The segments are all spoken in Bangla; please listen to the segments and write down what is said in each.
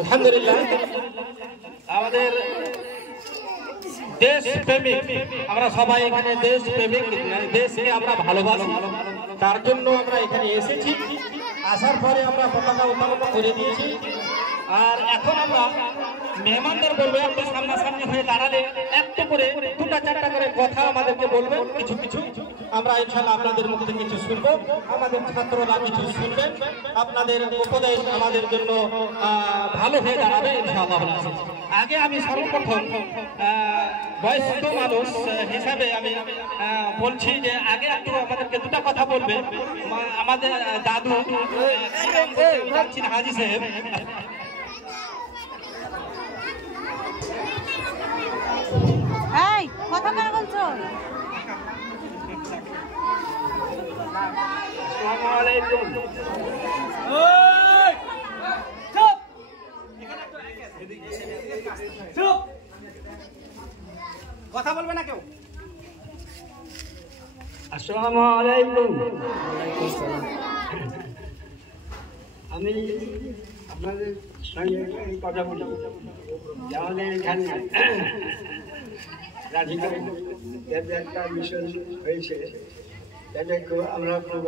আলহামদুলিল্লাহ আমাদের দেশ প্রেমিক আমরা সবাই এখানে দেশ প্রেমিক দেশকে আমরা ভালোবাসি তার জন্য আমরা এখানে এসেছি আসার পরে আমরা পতাকা উত্তোলন করে দিয়েছি আর এখন আমরা মেহমানদের বলবো একটু সামনাসামনি হয়ে দাঁড়ালে একটু করে দুটা চারটা করে কথা আমাদেরকে বলবেন কিছু কিছু আমরা ইনশাআল্লাহ আপনাদের মুখ থেকে কিছু শুনবো আমাদের ছাত্ররা কিছু শুনবেন আপনাদের উপদেশ আমাদের জন্য ভালো হয়ে দাঁড়াবে ইনশাআল্লাহ আগে আমি সর্বপ্রথম বয়স্ক মানুষ হিসাবে আমি বলছি যে আগে একটু আমাদেরকে দুটা কথা বলবে আমাদের দাদু হাজি সাহেব কথা কার বলছো আসসালামু আলাইকুম চুপ চুপ কথা বলবে না কেউ আসসালামু আলাইকুম আমি আপনাদের সঙ্গে কথা বলি আমাদের এখানে রাধিকা একটা মিশন হয়েছে এটাকে আমরা খুব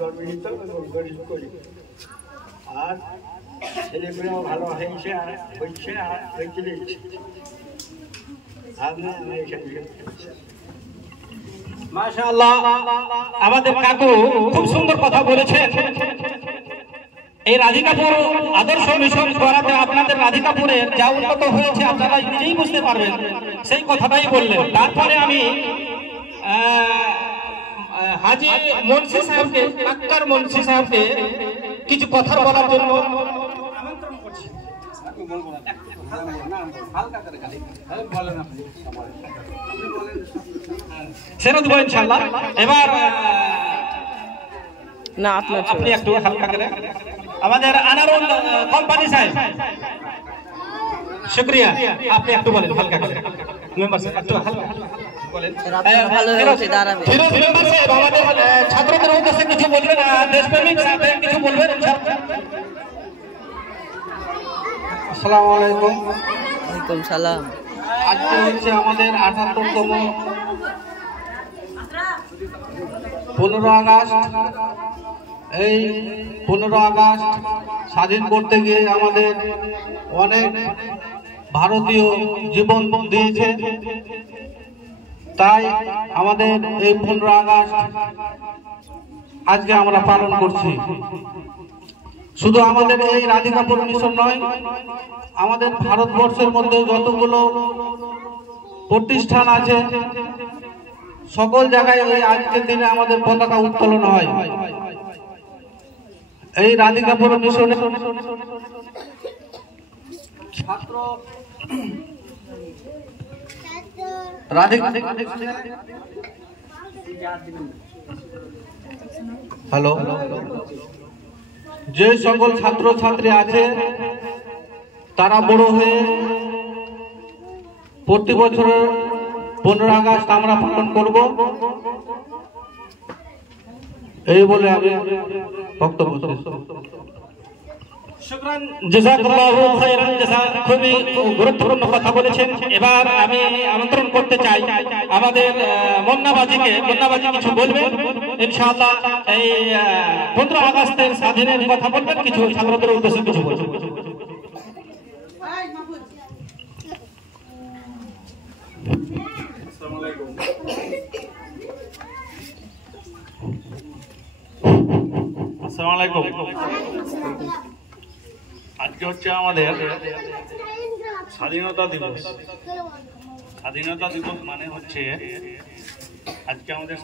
গর্বিত এবং গরিব করি আর ছেলেগুলো ভালো হয়েছে আর হচ্ছে আর হয়েছে দিচ্ছে আমি এখানে মাশাআল্লাহ আমাদের কাকু খুব সুন্দর কথা বলেছেন এই রাধিকাপুর আদর্শ মিশন করাতে আপনাদের রাধিকাপুরের যা উন্নত হয়েছে আপনারা নিজেই বুঝতে পারবেন সেই কথাটাই বললেন তারপরে আমি হাজি মুন্সি সাহেবকে আক্কার মুন্সি সাহেবকে কিছু কথা বলার জন্য আমন্ত্রণ করছি সেটা দেবো ইনশাআল্লাহ এবার না আপনি একটু হালকা করে আমাদের আনারুল কোম্পানি সাহেব শুকরিয়া আপনি একটু বলেন হালকা করে মেম্বার সাহেব একটু হালকা বলেন ভালো হয়েছে দাঁড়াবে ফিরোজ মেম্বার সাহেব আমাদের ছাত্রদের উদ্দেশ্যে কিছু বলবেন দেশপ্রেমিক সাহেব কিছু বলবেন আসসালামু আলাইকুম ওয়ালাইকুম সালাম আজকে হচ্ছে আমাদের ৭৮তম 15 আগস্ট এই 15 আগস্ট স্বাধীন করতে গিয়ে আমাদের অনেক ভারতীয় জীবন দিয়েছে তাই আমাদের এই 15 আগস্ট আজকে আমরা পালন করছি শুধু আমাদের এই রাধিকাপুর মিশন নয় আমাদের ভারতবর্ষের মধ্যে যতগুলো প্রতিষ্ঠান আছে সকল জায়গায় ওই আজকের দিনে আমাদের পতাকা উত্তোলন হয় এই রাধিকাপুর মিশনে ছাত্র হ্যালো যে সকল ছাত্র ছাত্রী আছে তারা বড় হয়ে প্রতি বছরের 15 আগস্ট আমরা পালন করব এই বলে আমি বক্তব্য শুকরান জাযাকাল্লাহু খাইরান জাযা খুবই গুরুত্বপূর্ণ কথা বলেছেন এবার আমি আমন্ত্রণ করতে চাই আমাদের মুন্নাবাজি কিছু বলবেন ইনশাআল্লাহ এই 15 আগস্টের স্বাধীনের কথা বলবেন কিছু ছাত্রদের উদ্দেশ্যে কিছু বলবেন আসসালামু আলাইকুম আজকে হচ্ছে আমাদের স্বাধীনতা দিবস মানে হচ্ছে আজকে আমাদের